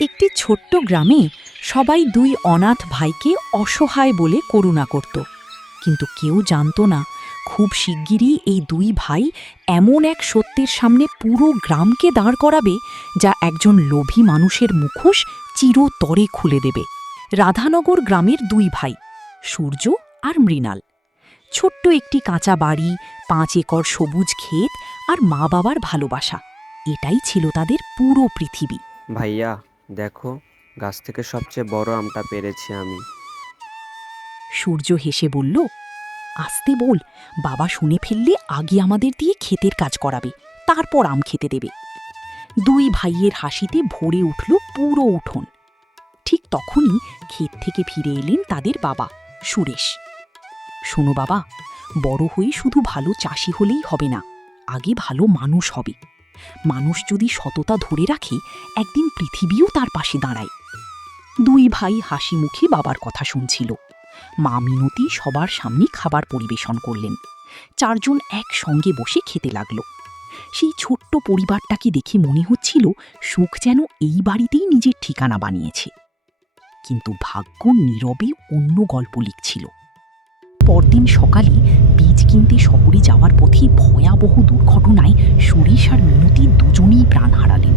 একটি ছোট্ট গ্রামে সবাই দুই অনাথ ভাইকে অসহায় বলে করুণা করত, কিন্তু কেউ জানত না খুব শিগগিরই এই দুই ভাই এমন এক সত্যের সামনে পুরো গ্রামকে দাঁড় করাবে যা একজন লোভী মানুষের মুখোশ চিরতরে খুলে দেবে। রাধানগর গ্রামের দুই ভাই, সূর্য আর মৃণাল। ছোট্ট একটি কাঁচা বাড়ি, 5 একর সবুজ ক্ষেত আর মা বাবার ভালোবাসা, এটাই ছিল তাদের পুরো পৃথিবী। ভাইয়া, দেখো, গাছ থেকে সবচেয়ে বড় আমটা পেরেছি আমি। সূর্য হেসে বলল, আস্তে বল, বাবা শুনে ফেললে আগে আমাদের দিয়ে ক্ষেতের কাজ করাবে, তারপর আম খেতে দেবে। দুই ভাইয়ের হাসিতে ভরে উঠল পুরো উঠোন। ঠিক তখনই ক্ষেত থেকে ফিরে এলেন তাদের বাবা সুরেশ। শোনো বাবা, বড় হয়ে শুধু ভালো চাষি হলেই হবে না, আগে ভালো মানুষ হবে। মানুষ যদি সততা ধরে রাখে, একদিন পৃথিবীও তার পাশে দাঁড়ায়। দুই ভাই হাসি মুখে বাবার কথা শুনছিল। মা মিনতি সবার সামনে খাবার পরিবেশন করলেন। 4 জন একসঙ্গে বসে খেতে লাগল। সেই ছোট্ট পরিবারটাকে দেখে মনে হচ্ছিল সুখ যেন এই বাড়িতেই নিজের ঠিকানা বানিয়েছে। কিন্তু ভাগ্য নীরবে অন্য গল্প লিখছিল। পরদিন সকালে বীজ কিনতে শহরে যাওয়ার পথে ভয়াবহ দুর্ঘটনায় সুরেশ আর মিনতি দুজনেই প্রাণ হারালেন।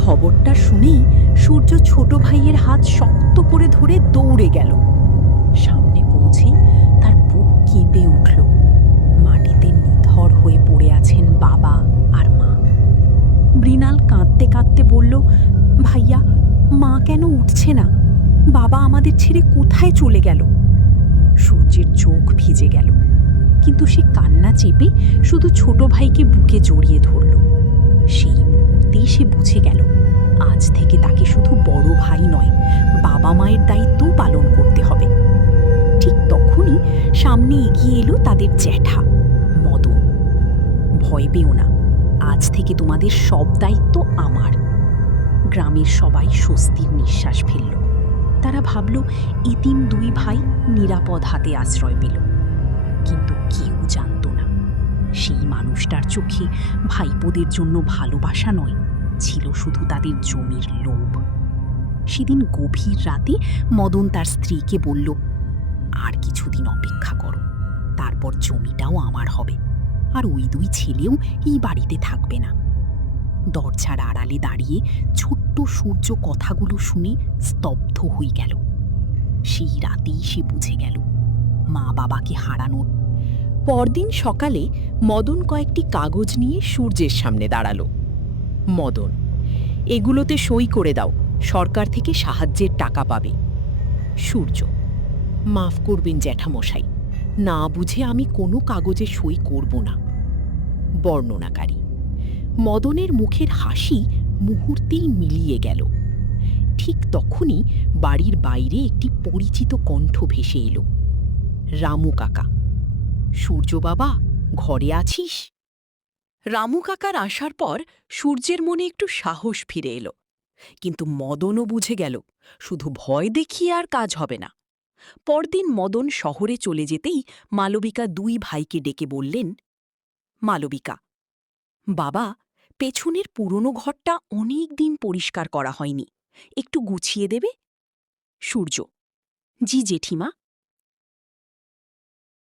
খবরটা শুনেই সূর্য ছোট ভাইয়ের হাত শক্ত করে ধরে দৌড়ে গেল। সামনে পৌঁছেই তার বুক কেঁপে উঠল। মাটিতে নিথর হয়ে পড়ে আছেন বাবা আর মা। মৃণাল কাঁদতে কাঁদতে বলল, ভাইয়া, মা কেন উঠছে না? বাবা আমাদের ছেড়ে কোথায় চলে গেল? সূর্যের চোখ ভিজে গেল, কিন্তু সে কান্না চেপে শুধু ছোট ভাইকে বুকে জড়িয়ে ধরল। সেই মুহূর্তেই সে বুঝে গেল, আজ থেকে তাকে শুধু বড় ভাই নয়, বাবা মায়ের দায়িত্বও পালন করতে হবে। ঠিক তখনই সামনে এগিয়ে এলো তাদের জ্যাঠা মদন। ভয় পেও না, আজ থেকে তোমাদের সব দায়িত্ব আমার। গ্রামের সবাই স্বস্তির নিঃশ্বাস ফেলল। তারা ভাবল, এতিম দুই ভাই নিরাপদ হাতে আশ্রয় পেল। কিন্তু কেউ জানত না, সেই মানুষটার চোখে ভাইপোদের জন্য ভালোবাসা নয়, ছিল শুধু তাদের জমির লোভ। সেদিন গভীর রাতে মদন তার স্ত্রীকে বলল, আর কিছুদিন অপেক্ষা করো, তারপর জমিটাও আমার হবে, আর ওই দুই ছেলেও এই বাড়িতে থাকবে না। দরজার আড়ালে দাঁড়িয়ে ছোট্ট সূর্য কথাগুলো শুনে স্তব্ধ হয়ে গেল। সেই রাতেই সে বুঝে গেল, মা বাবাকে হারানোর। পরদিন সকালে মদন কয়েকটি কাগজ নিয়ে সূর্যের সামনে দাঁড়ালো। মদন, এগুলোতে সই করে দাও, সরকার থেকে সাহায্যের টাকা পাবে। সূর্য, মাফ করবেন জ্যাঠামশাই, না বুঝে আমি কোনো কাগজে সই করব না। বর্ণনাকারী। মদনের মুখের হাসি মুহূর্তেই মিলিয়ে গেল। ঠিক তখনই বাড়ির বাইরে একটি পরিচিত কণ্ঠ ভেসে এলো। রামু কাকা। সূর্য বাবা, ঘরে আছিস? রামু কাকার আসার পর সূর্যের মনে একটু সাহস ফিরে এলো, কিন্তু মদনও বুঝে গেল শুধু ভয় দেখিয়ে আর কাজ হবে না। পরদিন মদন শহরে চলে যেতেই মালবিকা দুই ভাইকে ডেকে বললেন, মালবিকা, বাবা, পেছনের পুরনো ঘরটা অনেক দিন পরিষ্কার করা হয়নি, একটু গুছিয়ে দেবে? সূর্য, জি জেঠিমা,